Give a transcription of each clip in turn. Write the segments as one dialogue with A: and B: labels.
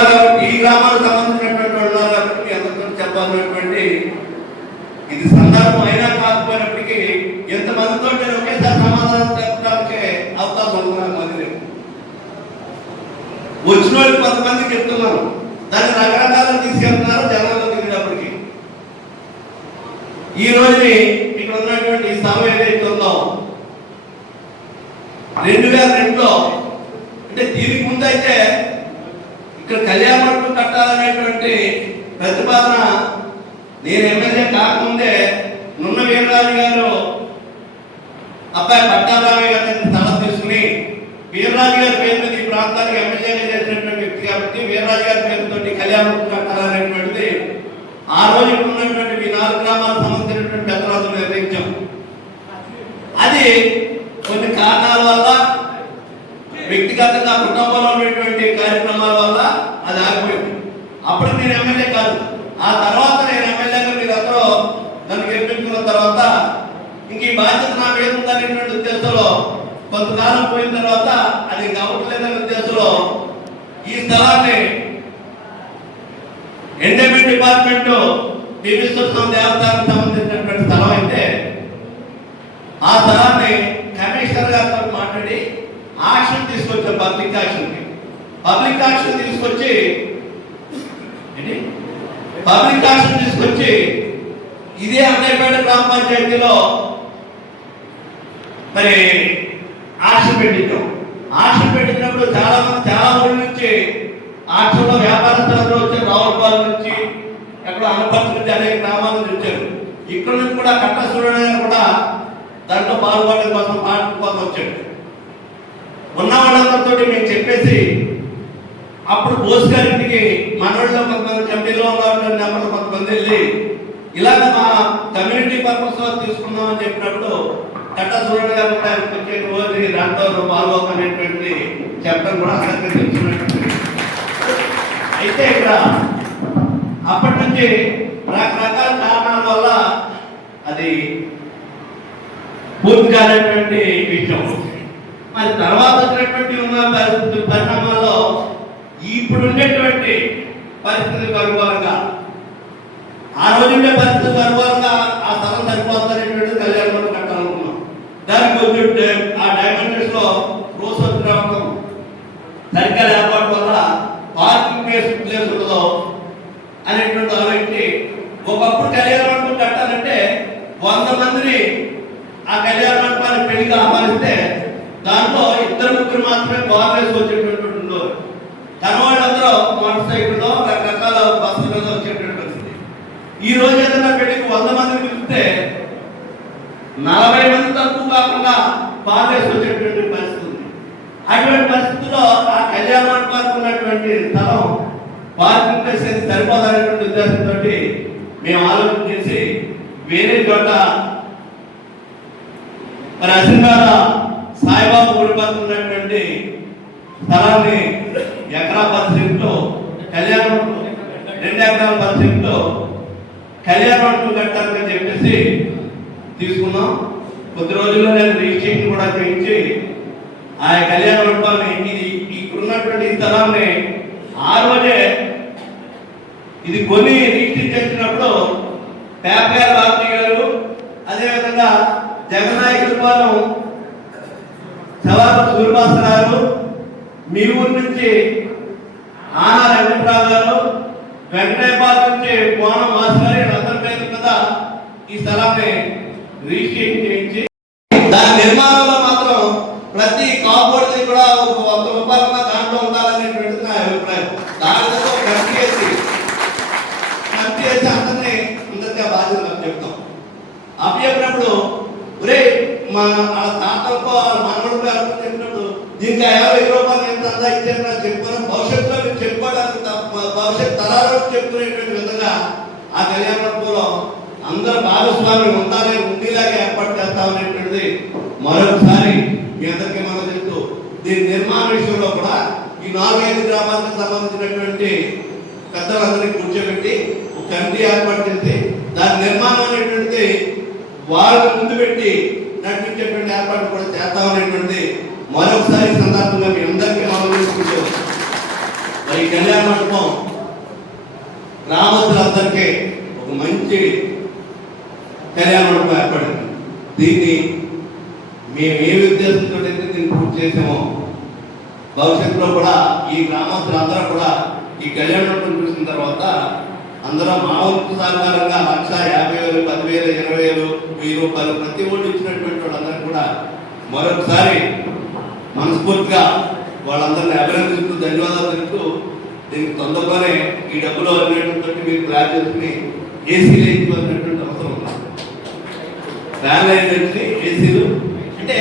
A: ఉన్నారు కాబట్టి ఈ గ్రామాలకు సంబంధించినటువంటి వాళ్ళు ఉన్నారు కాబట్టి మీ అందరితో చెప్పాల్సినటువంటి ఇది సందర్భం అయినా కాకపోయినప్పటికీ ఎంతమందితో నేను ఒకేసారి సమాధానం చెప్పడానికి అవకాశం ఉంది నాకు మంది లేవు. వచ్చిన వాళ్ళు కొంతమంది చెప్తున్నాను దాన్ని రకరకాలను తీసుకెళ్తున్నారు జనాల్లో దిగినప్పటికీ ఈ రోజుని ఇక్కడ ఉన్నటువంటి ఈ సభ ఏదైతే ఉందో రెండు వేల రెండులో అంటే దీనికి ముందు అయితే ఇక్కడ కళ్యాణ మండపం కట్టాలనేటువంటి ప్రతిపాదన నేను ఎమ్మెల్యే కాకముందే నున్న వీరరాజు గారు అబ్బాయి పట్టాభామి గారిని తల తీసుకుని వీరరాజు గారి పేరు మీద ఈ ప్రాంతానికి ఎమ్మెల్యేగా చేసినటువంటి వ్యక్తి కాబట్టి వీరరాజు గారి పేరుతో కళ్యాణ కట్టాలనేటువంటిది ఆ రోజు ఉన్నటువంటి మీ నాలుగు గ్రామాలకు సంబంధించినటువంటి పెద్దలందరూ నిర్ణయించాం. అది కొన్ని కారణాల వల్ల వ్యక్తిగతంగా కుటుంబంలో ఉన్నటువంటి కార్యక్రమాలు వల్ల అది ఆగిపోయింది అప్పుడు నేను ఎమ్మెల్యే కాదు. ఆ తర్వాత నేను ఎమ్మెల్యేగా మీరందరూ నన్ను గెలిపించుకున్న తర్వాత ఇంక ఈ బాధ్యత నా మీద ఉందనేటువంటి ఉద్దేశంలో కొంతకాలం పోయిన తర్వాత అది ఇంకా అవ్వట్లేదనే ఉద్దేశంలో ఈ స్థలాన్ని ఎండమెంట్ డిపార్ట్మెంట్ బీబీశ్వరం దేవస్థానానికి సంబంధించినటువంటి స్థలం అయితే ఆ స్థలాన్ని కమిషనర్ గారితో మాట్లాడి ఆక్షన్ తీసుకొచ్చాం పబ్లిక్ ఆక్షన్కి పబ్లిక్ ఆక్షన్ తీసుకొచ్చి పబ్లిక్ ఆక్షన్ తీసుకొచ్చి ఇదే అన్నయ్యపేట గ్రామ పంచాయతీలో మరి ఆశ పెట్టించాం. ఆశ పెట్టినప్పుడు చాలా మంది చాలా ఊళ్ళ నుంచి ఆక్షన్లో వ్యాపారస్తులందరూ వచ్చారు. రావులపాలెం నుంచి ఎక్కడ అనపర్తి నుంచి అనేక గ్రామాల నుంచి వచ్చారు ఇక్కడ నుంచి కూడా కట్ట సూర్యనారాయణ కూడా దాంట్లో పాల్గొనడం కోసం పాటల కోసం వచ్చాడు. ఉన్న వాళ్ళందరితో మేము చెప్పేసి అప్పుడు బోస్ గారింటికి మనోళ్ళలో కొంతమంది కమిటీలో ఉన్న నెంబర్లు కొంతమంది వెళ్ళి ఇలాగ మా కమ్యూనిటీ పర్పస్లో తీసుకున్నాం అని చెప్పినప్పుడు కట్ట సూర్యుడు గారు కూడా ఆయనకు వచ్చే రోజు దాంట్లో నువ్వు పాల్గొకనేటువంటి చెప్పడం కూడా అందరికీ అయితే ఇక్కడ అప్పటి నుంచి రకరకాల కారణాల వల్ల అది పూర్తి కానటువంటి విషయం. మరి తర్వాత వచ్చినటువంటి ఉన్న పరిస్థితి పరిణామం ఇప్పుడు ఉండేటువంటి పరిస్థితులకు అనుకూలంగా ఆ రోజు ఉండే పరిస్థితులకు అనుకూలంగా ఆ స్థలం సరిపోతుందనేటువంటి కళ్యాణ మండపం కట్టాలనుకున్నాం. దానికి కొంచెం ఆ డైమెన్షన్స్లో రోజు రావడం సరిగ్గా ఏర్పాటు వల్ల పార్కింగ్ ప్లేస్ ప్లేస్ ఉండదు అనేటువంటి ఆలోచించి ఒకప్పుడు కళ్యాణ మండపం కట్టాలంటే వంద మందిని ఆ కళ్యాణ మండపాన్ని పెళ్ళికి ఆహ్వానిస్తే దాంట్లో ఇద్దరు ముగ్గురు మాత్రమే బాగా వేసి వచ్చేటటువంటి ఉండేవారు తన ఈ రోజు ఏదైనా పెళ్ళికి వంద మందిని పిలిస్తే నలభై మంది తక్కువ కాకుండా బాగా వచ్చేటువంటి పరిస్థితి ఉంది. అటువంటి పరిస్థితుల్లో ఆ కళ్యాణ మండపానికి ఉన్నటువంటి స్థలం పార్కింగ్ ప్లేస్ అయితే సరిపోదనేటువంటి ఉద్దేశంతో మేము ఆలోచన చేసి వేరే చోట మరి అసింగాల సాయిబాబు గుడి పక్కన ఉన్నటువంటి స్థలాన్ని ఎకరా పది కళ్యాణం రెండు ఎకరాల పది కళ్యాణ మండపం కట్టాలని చెప్పేసి తీసుకున్నాం. కొద్ది రోజుల్లో నేను రిజిస్ట్రేషన్ కూడా చేయించి ఆ కళ్యాణ మండపాన్ని ఇది ఇక్కడున్నటువంటి స్థలాన్ని ఆ రోజే ఇది కొని రిజిస్టర్ చేసినప్పుడు పేపర్ బాబు గారు అదేవిధంగా జగన్నాయకుల పాలెం సవాల గారు మీ ఊరి నుంచి ఆనా వెంకట్రావు గారు వెంకటేపాల్ నుంచి కోనం మాస్టర్ గారు వీళ్ళందరి పేరు మీద ఈ స్థలాన్ని రిజిస్ట్రేషన్ చేయించి దాని నిర్మాణంలో మాత్రం ప్రతి కాంపౌండ్ కూడా ఒక వంద రూపాయల దాంట్లో ఉండాలనేటువంటిది నా అభిప్రాయం. దాని మీద ఒక కమిటీ చేసి కమిటీ వేసి అందరినీ అందరికీ బాధ్యత నాకు చెప్తాం. అప్పచెప్పినప్పుడు ఒరే మా వాళ్ళ తాతలకో వాళ్ళ మనవడికో ఎవరికో చెప్పినప్పుడు దీనికి యాభై రూపాయలు ఎంత అందా ఇచ్చారు నాకు చెప్పుకొని భవిష్యత్తులో మీరు చెప్పుకోవడానికి భవిష్యత్ తరాలకు చెప్పుకునేటువంటి విధంగా ఆ కళ్యాణ మండపంలో అందరూ భాగస్వామ్యం ఉండాలని ఉండేలాగా ఏర్పాటు చేస్తామనేటువంటిది మరొకసారి మీ అందరికీ మనం చెప్తూ దీని నిర్మాణ విషయంలో కూడా ఈ నాలుగైదు గ్రామాలకు సంబంధించినటువంటి పెద్దలందరినీ కూర్చోబెట్టి ఒక కమిటీ ఏర్పాటు చేసి దాని నిర్మాణం అనేటువంటిది వాళ్ళకు ముందు పెట్టి నడిపించేటువంటి ఏర్పాటు కూడా చేస్తామనేటువంటిది మరొకసారి సందర్భంగా మీ అందరికీ మనం చేసుకుంటూ మరి కళ్యాణ మండపం గ్రామస్తులందరికీ ఒక మంచి కళ్యాణ మండపం ఏర్పడింది. దీన్ని మేము ఏ ఉద్దేశంతో అయితే దీన్ని పూర్తి చేసామో భవిష్యత్తులో కూడా ఈ గ్రామస్తులందరూ కూడా ఈ కళ్యాణ మండపం చూసిన తర్వాత అందరూ మా వంతు సహకారంగా లక్ష యాభై వేలు పదివేలు ఇరవై వేలు వెయ్యి రూపాయలు ప్రతి ఓటు ఇచ్చినటువంటి వాళ్ళందరూ కూడా మరొకసారి మనస్ఫూర్తిగా వాళ్ళందరినీ అభినందిస్తూ ధన్యవాదాలు తెలుపుతూ దీనికి తొందరగానే ఈ డబ్బులు అనేటువంటి మీరు ప్లాన్ చేసుకుని ఏసీ లేకపోయినటువంటి ఫ్యాన్ అయితే ఏసీలు అంటే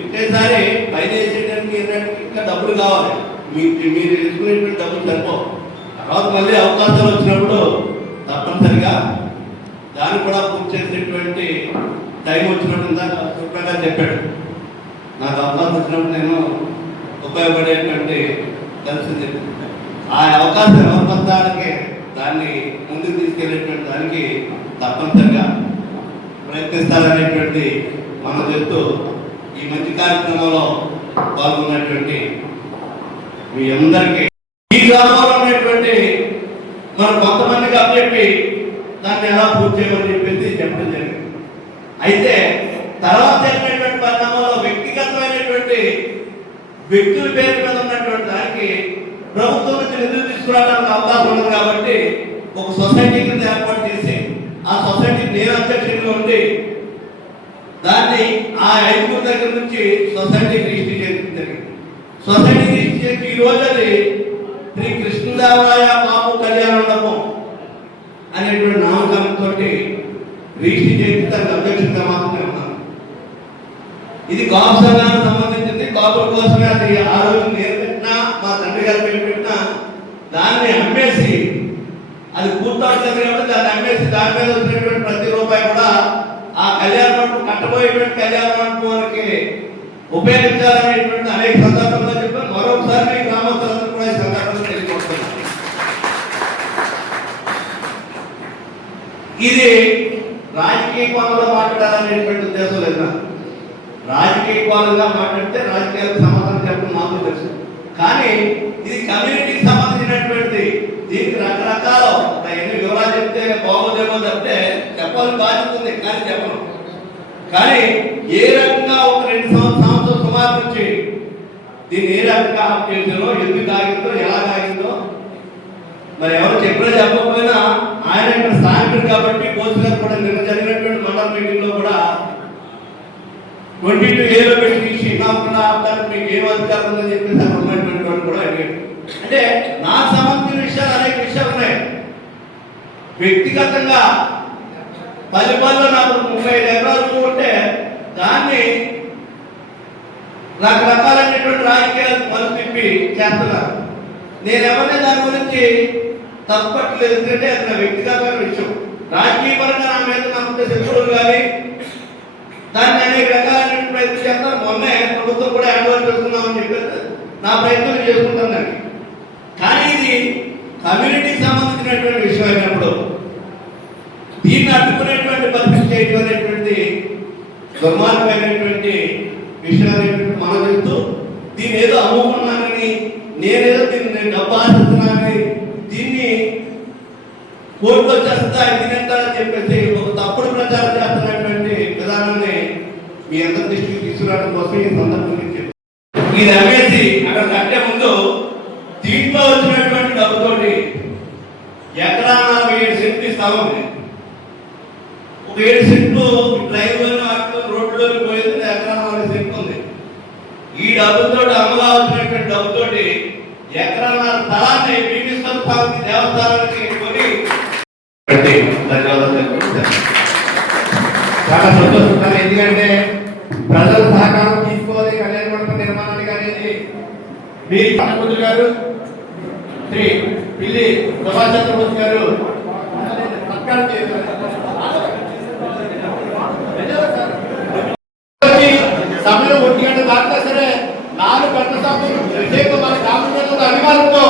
A: ఒకేసారి పైన వేసేయడానికి ఏంటంటే ఇంకా డబ్బులు కావాలి. మీకు మీరు తీసుకునేటువంటి డబ్బులు సరిపోవు. తర్వాత మళ్ళీ అవకాశాలు వచ్చినప్పుడు తప్పనిసరిగా దాన్ని కూడా పూర్తి చేసేటువంటి టైం వచ్చినప్పుడు శుభ్రంగా చెప్పాడు. నాకు అవకాశం వచ్చినప్పుడు నేను ఉపయోగపడేటువంటి పరిస్థితి ఆ అవకాశం ఎవరి దాన్ని ముందుకు తీసుకెళ్ళేటువంటి దానికి తప్పనిసరిగా ప్రయత్నిస్తారనేటువంటి మనం చెప్తూ ఈ మంచి కార్యక్రమంలో పాల్గొన్నటువంటి మీ అందరికీ. ఈ గ్రామంలో ఉన్నటువంటి మనం కొంతమందికి అప్పచెప్పి దాన్ని ఎలా పూర్తి చేయమని చెప్పేసి చెప్పడం జరిగింది. అయితే తర్వాత జరిగినటువంటి పరిణామంలో వ్యక్తిగతమైనటువంటి వ్యక్తుల పేరు మీద ఉన్నటువంటి దానికి ప్రభుత్వం నుంచి నిధులు తీసుకురావడానికి అవకాశం ఉంది కాబట్టి ఒక సొసైటీ కింద ఏర్పాటు చేసి ఆ సొసైటీ నేను అధ్యక్షుడు ఉండి దాన్ని ఆ ఐదుగురు దగ్గర నుంచి సొసైటీకి రిజిస్టర్ చేయడం జరిగింది సొసైటీకి రిజిస్టర్ చేసి ఈ రోజు అది శ్రీ కృష్ణదేవరాయ బాబు కళ్యాణ మండపం అనేటువంటి నామకరణంతో రిజిస్టర్ చేసి దానికి అధ్యక్షుడిగా మాత్రమే ఉన్నాను ఇది కాపు సంబంధించింది. కాపుల కోసమే అది ఆ రోజు నేను పెట్టినా మా తండ్రి గారు పేరు పెట్టినా దాన్ని అమ్మేసి అది పూర్తవుతుంది కాబట్టి దాన్ని అమ్మేసి దాని మీద వచ్చినటువంటి ప్రతి రూపాయి కూడా ఆ కళ్యాణ మండపం కట్టబోయేటువంటి కళ్యాణ మండపానికి ఉపయోగించాలనేటువంటి అనేక సందర్భంలో చెప్పారు మరొకసారి మీ గ్రామస్తులందరూ కూడా ఈ సందర్భంగా తెలియకొస్తున్నాను ఇది రాజకీయ కోణంలో మాట్లాడాలనేటువంటి ఉద్దేశం లేదా? రాజకీయ కోణంగా మాట్లాడితే రాజకీయాలకు సమాధానం చెప్పడం మాకు తెలుసు. కానీ ఇది కమ్యూనిటీకి సంబంధించినటువంటి దీనికి రకరకాల ఎన్ని వివరాలు చెప్తే బాగోదేమో చెప్తే చెప్పాలని బాధ్యత ఉంది కానీ చెప్పను. కానీ ఏ రకంగా ఒక రెండు సంవత్సరాల సుమారు నుంచి దీన్ని ఏ రకంగా ఆఫ్ చేసిందో ఎందుకు తాగిందో ఎలా తాగిందో మరి ఎవరు చెప్పినా చెప్పకపోయినా ఆయన ఇక్కడ స్థానికుడు కాబట్టి పోస్ట్ గారు కూడా నిన్న జరిగినటువంటి మండల మీటింగ్లో కూడా ట్వంటీ టూ ఏలో పెట్టి తీసి కాకుండా ఆపడానికి మీకు ఏం అధికారం ఉందని చెప్పేసి అక్కడ ఉన్నటువంటి వాళ్ళు కూడా అడిగాడు అంటే నా సంబంధించిన విషయాలు అనేక విషయాలు ఉన్నాయి. వ్యక్తిగతంగా పది పనులు నాకు ముప్పై ఐదు ఎకరాలు ఉంటే దాన్ని రకరకాలైనటువంటి రాజకీయాలకు మలుపు తిప్పి చేస్తున్నారు. నేను ఎవరిని దాని గురించి తప్పట్లేదు ఎందుకంటే అది నా వ్యక్తిగతమైన విషయం. రాజకీయపరంగా నా మీద నమ్మకం శత్రువులు కానీ దాన్ని అనేక రకాలైన ప్రయత్నం చేస్తాను మొన్నే ప్రభుత్వం కూడా హ్యాండ్ పెడుతున్నామని చెప్పారు నా ప్రయత్నం చేసుకుంటాను కానీ ఇది కమ్యూనిటీకి సంబంధించినటువంటి విషయం అయినప్పుడు దీన్ని అడ్డుకునేటువంటి పరిస్థితి చేయడం అనేటువంటి దుర్మార్గమైనటువంటి విషయాలు మనం చెప్తూ దీన్ని ఏదో అమ్ముకున్నానని నేనేదో దీన్ని నేను డబ్బు ఆశిస్తున్నానని దీన్ని కోర్టు వచ్చేస్తా తినేస్తానని చెప్పేసి ఒక తప్పుడు ప్రచారం చేస్తున్నటువంటి విధానాన్ని మీ అందరి దృష్టికి తీసుకురావడం కోసం ఈ సందర్భం నుంచి ఇది అమ్మేసి గణపతి నిర్మాణాన్ని కానీ శ్రీ కనకుంజు
B: గారు శ్రీ పిల్లి సుభాష్ చంద్రబోస్ గారు. సమయం ఒంటి గంట దాటినా సరే నాలుగు గంటల సమయం విజయ్ కుమార్ రామచంద్రుడు అభిమానంతో